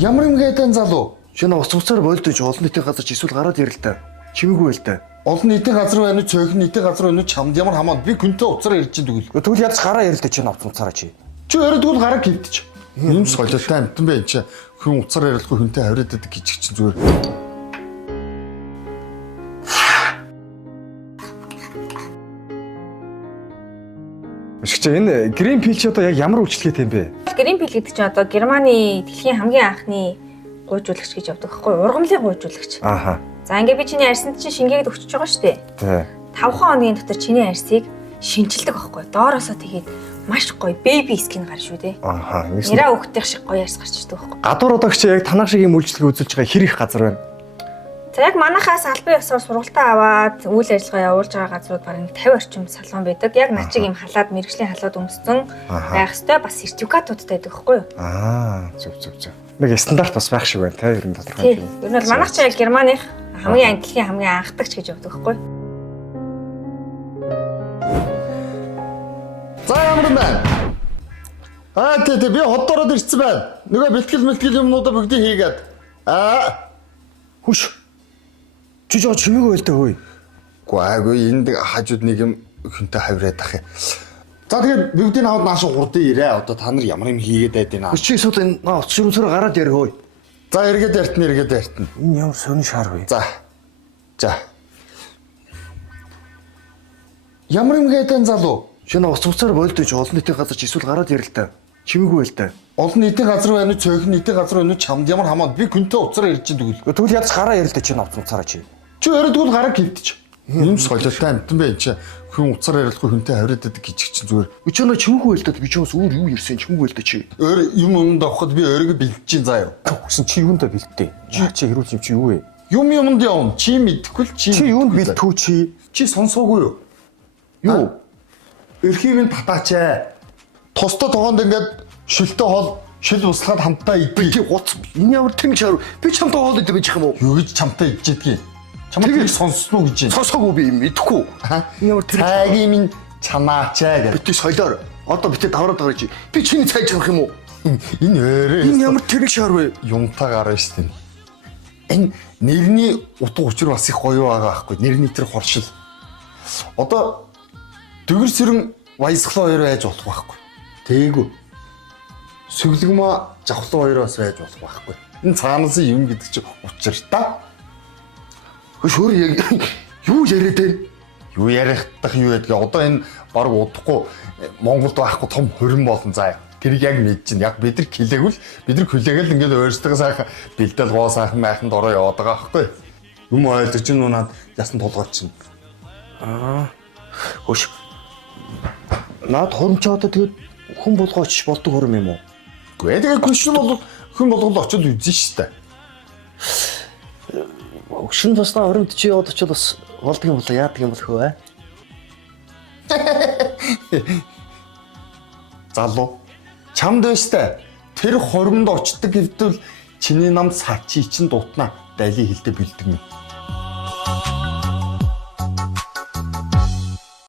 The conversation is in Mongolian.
Ямар юм гэдэг залуу? Шинэ ус уцаар болдож олон нийтийн газар ч эсвэл гараад ирэл та. Чимээгүй л та. Олон нийтийн газар байна уу, цөөхөн нийтийн газар байна уу, чамд ямар хамаа би хүнтэй уцаар ирж байгаа тэгвэл. Тэгвэл ядаж гараа ирэл та чинь ус уцаараа чи. Чи өрөөдгөл гараа гівдэж. Юм солиотой амтан байх чи хүн уцаар ярилгүй хүнтэй хавраад байдаг гэж чинь зүгээр. Ашигч энэ Greenpeace ч одоо яг ямар үйлчлэгээтэй юм бэ? Greenpeace гэдэг чинь одоо Германы дэлхийн хамгийн анхны гуйжуулагч гэж явдаг байхгүй юу? Ургамлын гуйжуулагч. Ааха. За ингээ би чиний арьсанд чинь шингээгээд өгчөж байгаа шүү дээ. Тий. 5 хоногийн дотор чиний арьсыг шинжилдэг байхгүй юу? Доороосоо тэгээд маш гоё baby skin гарна шүү дээ. Ааха. Нэраа өгтөх шиг гоё арьс гарч ирдэг байхгүй юу? Гадуур удаагч яг танах шиг юм үйлчлэгээ үзүүлж байгаа хэр их газар байна? За яг манахаас албан ёсоор сургалтаа аваад үйл ажиллагаа явуулж байгаа газрууд бараг 50 орчим салон байдаг. Яг над чиг юм халаад мэрэгжлийн халаад өмссөн байх ёстой бас сертификатуудтай байдаг байхгүй юу? Аа, зөв. Нэг стандарт бас байх шиг байна те ер нь тодорхой. Тийм. Ер нь бол манайх ч яг Германых хамгийн дэлхийн хамгийн анхдагч гэж явдаг байхгүй юу? За ямар юм байна? Тий би хотдороод ирсэн байна. Нөгөө бэлтгэл юмнуудаа бүгдийг хийгээд. Хүш. Чи жоо чимээгүй байлтай хөөе. Гүйгүй энд хажууд нэг юм хүнтэй хавраад ах юм. За тэгээд бүгдийг аваад нааш гурдын ирээ. Одоо та нар ямар юм хийгээд байдیں۔ Чи эсвэл энэ утас шүрмсээр гараад яар хөөе. За эргээд ярьтана. Энэ ямар сонин шар вэ? За. Ямар юм гэдэг залуу? Шинэ ус уцаар болдож олон нийтийн газар ч эсвэл гараад ирэл та. Чимээгүй л та. Олон нийтийн газар байна уу, цөөхөн нийтийн газар байна уу, чамд ямар хамаа би хүнтэй уцаар ирж байгаа тэгвэл. Тэгвэл ядаж гараа ирэл та чинь ус уцаараа чи. Чи өрөөдгөл гараа гівдэж. Юм солиотой амтан байх чи хүн уцаар ярилгүй хүнтэй хавраад байдаг гэж чинь зүгээр. Чи нөө чимээгүй л та би ч бас өөр юу ирсэн чимээгүй л та чи. Юм өмнөд авахд би өөрийгөө бэлтэж заа юу. Тэгсэн чи юунд бэлтээ? Чи хэрүүл юм чи юу вэ? Юмд явна. Чи мэдэхгүй л чи. Чи юунд бэлтүү чи? Чи сонсоогүй юу? Юу? Эрхийг нь татаачаа. Тустай тогоонд ингээд шилтэй хоол шил услахад хамтдаа идэх. Гуц. Энэ ямар тэнэг шар. Би чамтай хоол идэх байж юм уу? Юу гэж чамтай идчихдээ. Чамд тэрийг сонссноо гэж юм. Сонсоогүй би юм идэхгүй. Энэ ямар тэнэг. Цайгийн минь чанаачаа гэх. Бити соёлоор. Одоо бити давраад байгаа чи. Би чиний цайж авах юм уу? Энэ өөрөө. Энэ ямар тэнэг шар вэ? Юмтаа гарна шүү дээ. Энэ нэрний утга учир бас их гоё байгаа байхгүй. Нэрний тэр хоршил. Одоо дөгөр сэрэн баясгалан хоёр байж болох байхгүй. Тээгүү. Сүглэгмаа жавхлан хоёр бас байж болох байхгүй. Энэ цаанаас юм гэдэг чинь учир та. Хөшөр яг юу яриад байна? Юу ярих юу гэдгээ одоо энэ баг удахгүй Монголд байхгүй том хорин болон заа. Тэрийг яг мэдчихэв. Яг бид нар хилээгүүл бид нар хүлээгээл ингээд өөрсдөө сайхан бэлдэл гоо сайхан майханд ороо яваад байгаа байхгүй. Юм ойлгож чинь наад ясан тулгуур чинь. Хөш. Наад хуримч одоо тэгээд хүн болгооч болдог хурим юм уу? Гүй тэгээ хүн болгол очиод үзэн штэ. Өгшин басна хоримд чи яваад очил бас болдог юм болоо яадаг юм бол хөө. Залуу чамд байштай тэр хоримд очдог гэвдэл чиний нам сачи чинь дутна дайли хилдэ бэлдэг юм.